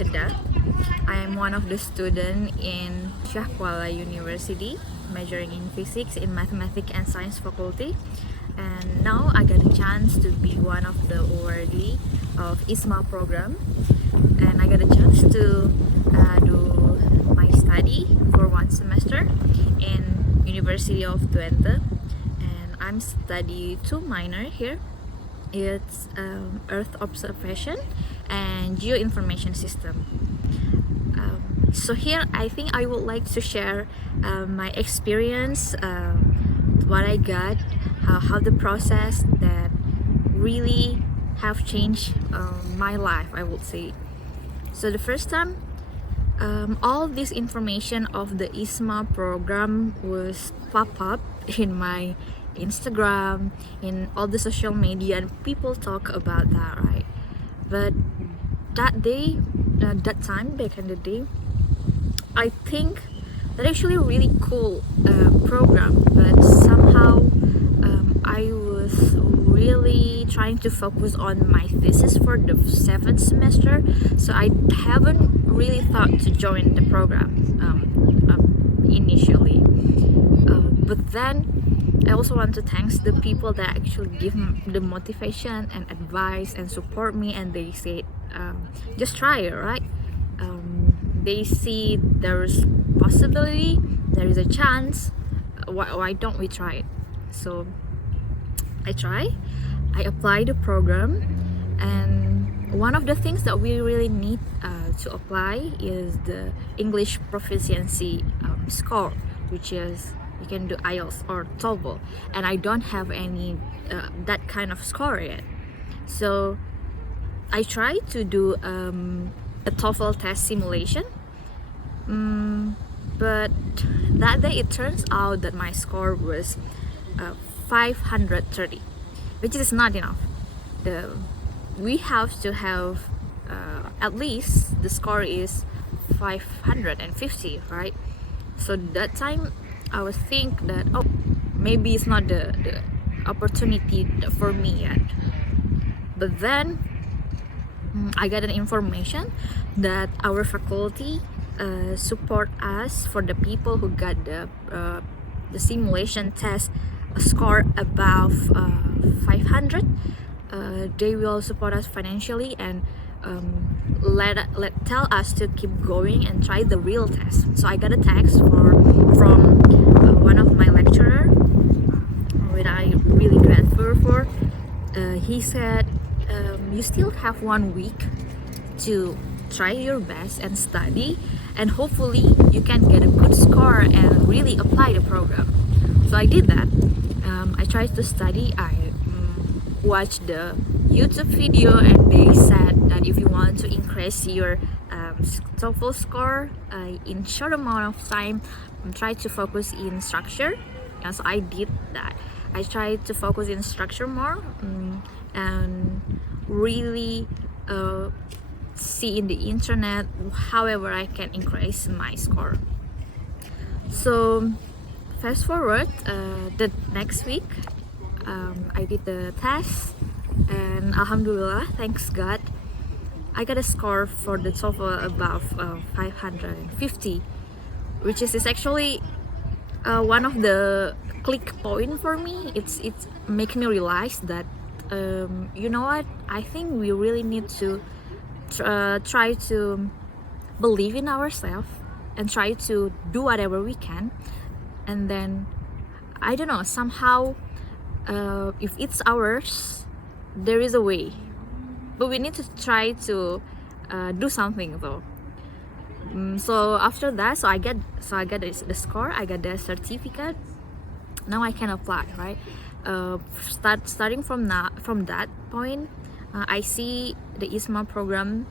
Jeddah. I am one of the students in Syiah Kuala University, majoring in physics in mathematics and science faculty. And now I got a chance to be one of the awardee of IISMA program, and I got a chance to do my study for one semester in University of Twente, and I'm study 2 minor here. It's Earth Observation and Geoinformation System. So here I think I would like to share my experience, what I got, how the process that really have changed my life, I would say. So the first time, all this information of the IISMA program was pop up in my Instagram, in all the social media, and people talk about that, right? But that day, that time back in the day, I think that actually a really cool program, but somehow I was really trying to focus on my thesis for the 7th semester, so I haven't really thought to join the program initially. But then I also want to thank the people that actually give the motivation and advice and support me, and they say just try it, right? They see there's possibility, there is a chance, why don't we try it? So I apply the program, and one of the things that we really need to apply is the English proficiency score, which is you can do IELTS or TOEFL, and I don't have any that kind of score yet. So I tried to do a TOEFL test simulation, but that day it turns out that my score was 530, which is not enough. We have to have at least the score is 550, right? So that time I was think that maybe it's not the opportunity for me yet. But then I got an information that our faculty support us for the people who got the simulation test score above 500. They will support us financially and tell us to keep going and try the real test. So I got a text from one of my lecturer, which I really grateful for. He said, you still have 1 week to try your best and study, and hopefully you can get a good score and really apply the program. So I did that. I tried to study. I watched the YouTube video, and they said that if you want to increase your TOEFL score in short amount of time, try to focus in structure. And so I did that. I tried to focus in structure more and really see in the internet however I can increase my score. So fast forward the next week, I did the test, and alhamdulillah, thanks God, I got a score for the TOEFL above 550, which is actually one of the click point for me. It's make me realize that you know what, I think we really need to try to believe in ourselves and try to do whatever we can, and then I don't know, somehow if it's ours, there is a way, but we need to try to do something though. So after that, I got the score, I got the certificate. Now I can apply, right? Starting from that point, I see the IISMA program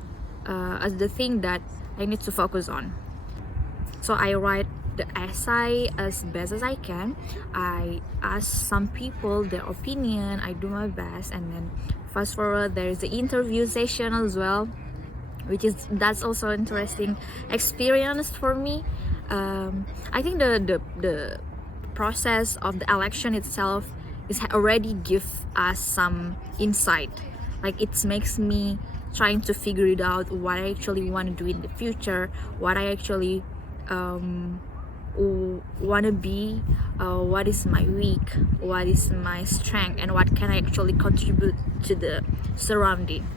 as the thing that I need to focus on. So I write the essay as best as I can. I ask some people their opinion. I do my best, and then fast forward, there is the interview session as well, that's also interesting experience for me. I think the process of the election itself is already give us some insight. Like it makes me trying to figure it out, what I actually want to do in the future, what I actually want to be, what is my weak, what is my strength, and what can I actually contribute to the surrounding.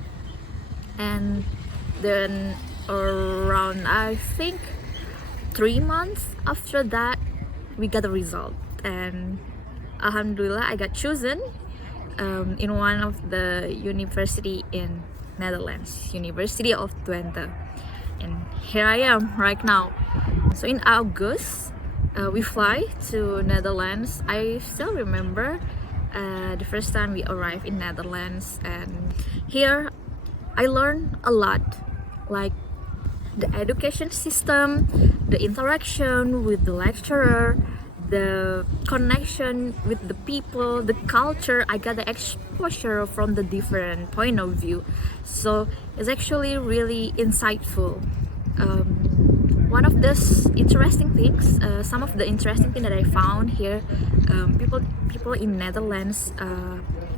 And then around, I think, 3 months after that, we got the result, and alhamdulillah I got chosen in one of the university in Netherlands, University of Twente, and here I am right now. So in August we fly to Netherlands. I still remember the first time we arrived in Netherlands, and here I learned a lot, like the education system, the interaction with the lecturer, the connection with the people, the culture. I got the exposure from the different point of view, so it's actually really insightful. One of those interesting things, some of the interesting thing that I found here, people in Netherlands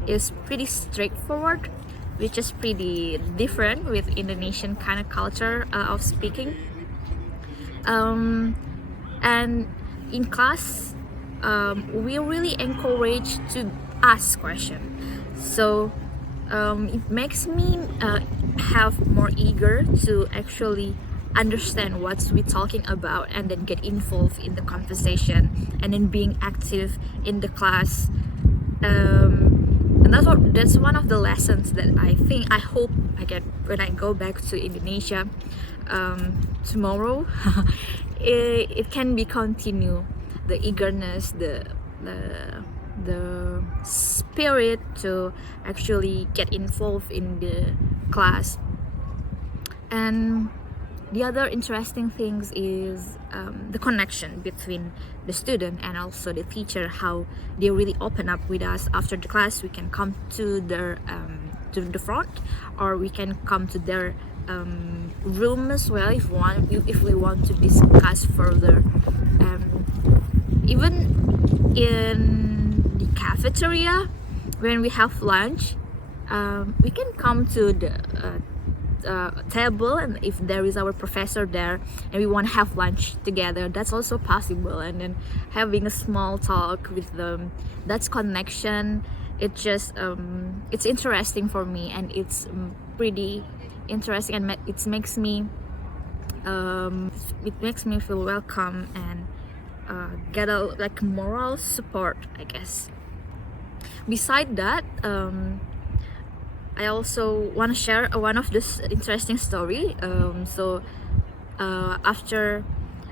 is pretty straightforward, which is pretty different with Indonesian kind of culture of speaking. And in class, we really encourage to ask questions. So it makes me have more eager to actually understand what we're talking about, and then get involved in the conversation, and then being active in the class. And that's one of the lessons that I hope I get when I go back to Indonesia tomorrow. It can be continue, the eagerness, the spirit to actually get involved in the class. And the other interesting things is the connection between the student and also the teacher, how they really open up with us. After the class, we can come to their to the front, or we can come to their room as well if we want to discuss further. Even in the cafeteria, when we have lunch, we can come to the table, and if there is our professor there and we want to have lunch together, that's also possible. And then having a small talk with them, that's connection. It just it's interesting for me, and it's pretty interesting, and it makes me feel welcome and get a like moral support, I guess. Beside that, I also want to share one of this interesting story. So after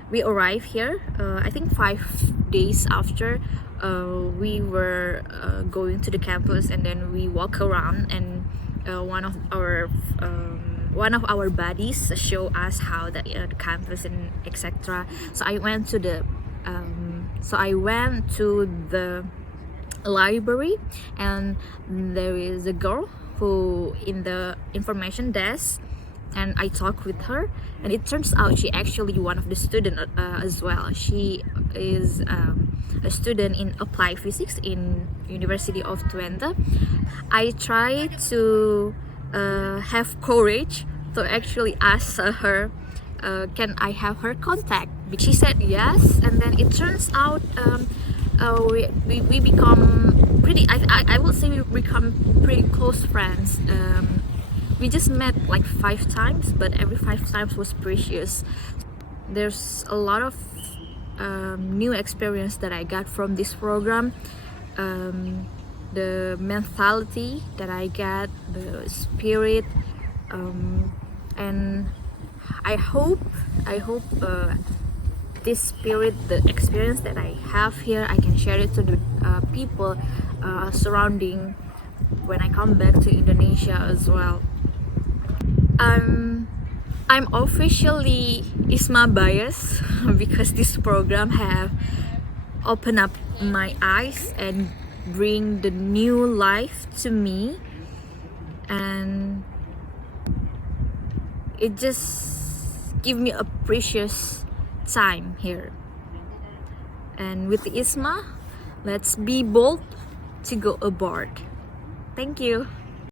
we arrived here, I think 5 days after, we were going to the campus, and then we walk around, and one of our buddies show us how the campus and etc. So I went to the library, and there is a girl who in the information desk, and I talked with her, and it turns out she actually one of the student as well. She is a student in applied physics in University of Twente. I tried to have courage to actually ask her, can I have her contact? But she said yes, and then it turns out we become pretty, I would say we become pretty close friends. We just met like 5 times, but every 5 times was precious. There's a lot of new experience that I got from this program. The mentality that I got, the spirit, and I hope this spirit, the experience that I have here, I can share it to the people surrounding when I come back to Indonesia as well. I'm officially IISMA biased because this program have opened up my eyes and bring the new life to me, and it just give me a precious time here. And with the IISMA, let's be bold to go aboard. Thank you.